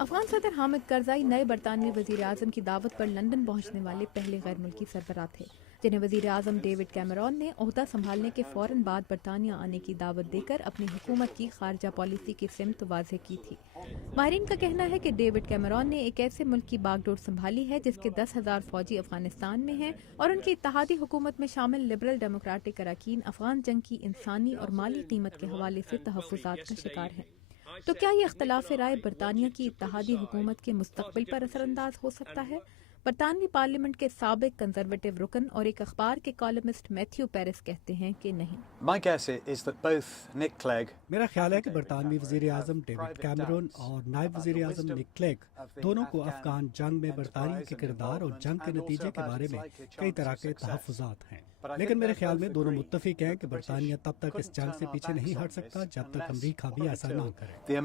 افغان صدر حامد کرزائی نئے برطانوی وزیر اعظم کی دعوت پر لندن پہنچنے والے پہلے غیر ملکی سربراہ تھے، جنہیں وزیر اعظم ڈیوڈ کیمرون نے عہدہ سنبھالنے کے فوراً بعد برطانیہ آنے کی دعوت دے کر اپنی حکومت کی خارجہ پالیسی کی سمت واضح کی تھی۔ ماہرین کا کہنا ہے کہ ڈیوڈ کیمرون نے ایک ایسے ملک کی باغ ڈور سنبھالی ہے جس کے 10,000 فوجی افغانستان میں ہیں اور ان کی اتحادی حکومت میں شامل لبرل ڈیموکریٹک اراکین افغان جنگ کی انسانی اور مالی قیمت کے حوالے سے تحفظات کا شکار ہیں۔ تو کیا یہ اختلاف رائے برطانیہ کی اتحادی حکومت کے مستقبل پر اثر انداز ہو سکتا ہے؟ برطانوی پارلیمنٹ کے سابق کنزرویٹو رکن اور ایک اخبار کے کالمسٹ میتھیو پیرس کہتے ہیں کہ نہیں۔ میرا خیال ہے کہ برطانوی وزیر اعظم ڈیوڈ کیمرون اور نائب وزیر اعظم نک کلیگ دونوں کو افغان جنگ میں برطانیہ کے کردار اور جنگ کے نتیجے کے بارے میں کئی طرح کے تحفظات ہیں، لیکن میرے خیال میں دونوں متفق ہیں کہ برطانیہ تب تک اس جنگ سے پیچھے نہیں ہٹ سکتا جب تک امریکہ بھی ایسا نہ کرے۔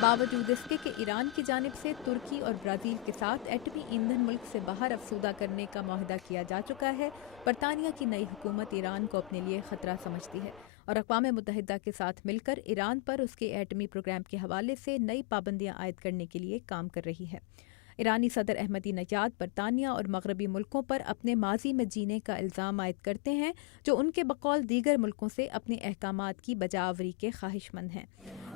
باوجود اس کے کہ ایران کی جانب سے ترکی اور برازیل کے ساتھ ایٹمی ایندھن ملک سے باہر افزودہ کرنے کا معاہدہ کیا جا چکا ہے، برطانیہ کی نئی حکومت ایران کو اپنے لیے خطرہ سمجھتی ہے اور اقوام متحدہ کے ساتھ مل کر ایران پر اس کے ایٹمی پروگرام کے حوالے سے نئی پابندیاں عائد کرنے کے لیے کام کر رہی ہے۔ ایرانی صدر احمدی نژاد برطانیہ اور مغربی ملکوں پر اپنے ماضی میں جینے کا الزام عائد کرتے ہیں، جو ان کے بقول دیگر ملکوں سے اپنے احکامات کی بجاوری کے خواہش مند ہیں۔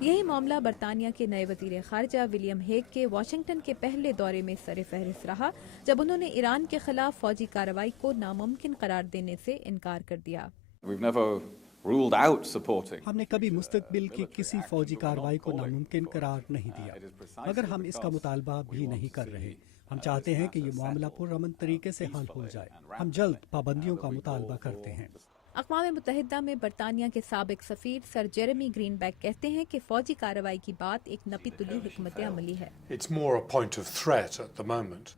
یہی معاملہ برطانیہ کے نئے وزیر خارجہ ولیم ہیگ کے واشنگٹن کے پہلے دورے میں سر فہرست رہا، جب انہوں نے ایران کے خلاف فوجی کارروائی کو ناممکن قرار دینے سے انکار کر دیا۔ ہم نے کبھی مستقبل کی کسی فوجی کارروائی کو ناممکن قرار نہیں دیا، مگر ہم اس کا مطالبہ بھی نہیں کر رہے۔ ہم چاہتے ہیں کہ یہ معاملہ پرامن طریقے سے حل ہو جائے۔ ہم جلد پابندیوں کا مطالبہ کرتے ہیں۔ اقوام متحدہ میں برطانیہ کے سابق سفیر سر جیریمی گرین بیک کہتے ہیں کہ فوجی کارروائی کی بات ایک نپی تلی حکمت عملی ہے۔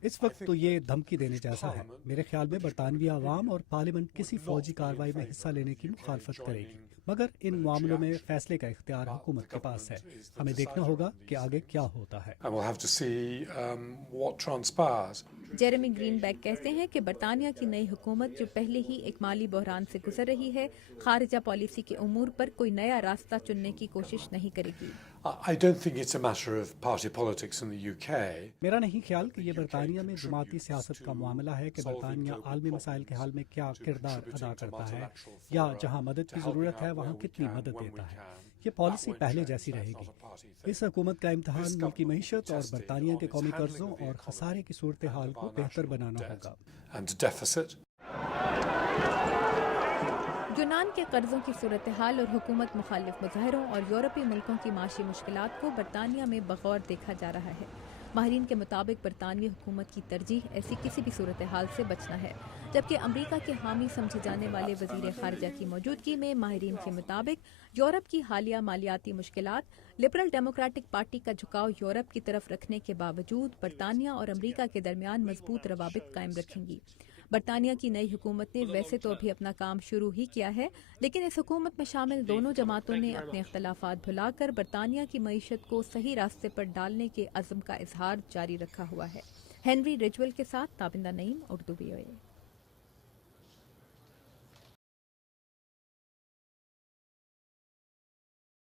اس وقت تو یہ دھمکی دینے جیسا ہے۔ میرے خیال میں برطانوی عوام اور پارلیمنٹ کسی فوجی کارروائی میں حصہ لینے کی مخالفت کرے گی، مگر ان معاملوں میں فیصلے کا اختیار حکومت کے پاس ہے۔ ہمیں دیکھنا ہوگا کہ آگے کیا ہوتا ہے۔ جیریمی گرین بیک کہتے ہیں کہ برطانیہ کی نئی حکومت، جو پہلے ہی ایک مالی بحران سے گزر رہی ہے، خارجہ پالیسی کے امور پر کوئی نیا راستہ چننے کی کوشش نہیں کرے گی۔ میرا نہیں خیال کہ یہ برطانیہ میں جماعتی سیاست کا معاملہ ہے کہ برطانیہ عالمی مسائل کے حل میں کیا کردار ادا کرتا ہے یا جہاں مدد کی ضرورت ہے وہاں کتنی مدد دیتا ہے۔ یہ پالیسی پہلے جیسی رہے گی۔ اس حکومت کا امتحان ملکی معیشت اور برطانیہ کے قومی قرضوں اور خسارے کی صورتحال کو بہتر بنانا ہوگا۔ یونان کے قرضوں کی صورتحال اور حکومت مخالف مظاہروں اور یورپی ملکوں کی معاشی مشکلات کو برطانیہ میں بغور دیکھا جا رہا ہے۔ ماہرین کے مطابق برطانوی حکومت کی ترجیح ایسی کسی بھی صورتحال سے بچنا ہے، جبکہ امریکہ کے حامی سمجھے جانے والے وزیر خارجہ کی موجودگی میں ماہرین کے مطابق یورپ کی حالیہ مالیاتی مشکلات لبرل ڈیموکریٹک پارٹی کا جھکاؤ یورپ کی طرف رکھنے کے باوجود برطانیہ اور امریکہ کے درمیان مضبوط روابط قائم رکھیں گی۔ برطانیہ کی نئی حکومت نے ویسے تو ابھی اپنا کام شروع ہی کیا ہے، لیکن اس حکومت میں شامل دونوں جماعتوں نے اپنے اختلافات بھلا کر برطانیہ کی معیشت کو صحیح راستے پر ڈالنے کے عزم کا اظہار جاری رکھا ہوا ہے۔ ہنری رجول کے ساتھ تابندہ نعیم، اردو VOA۔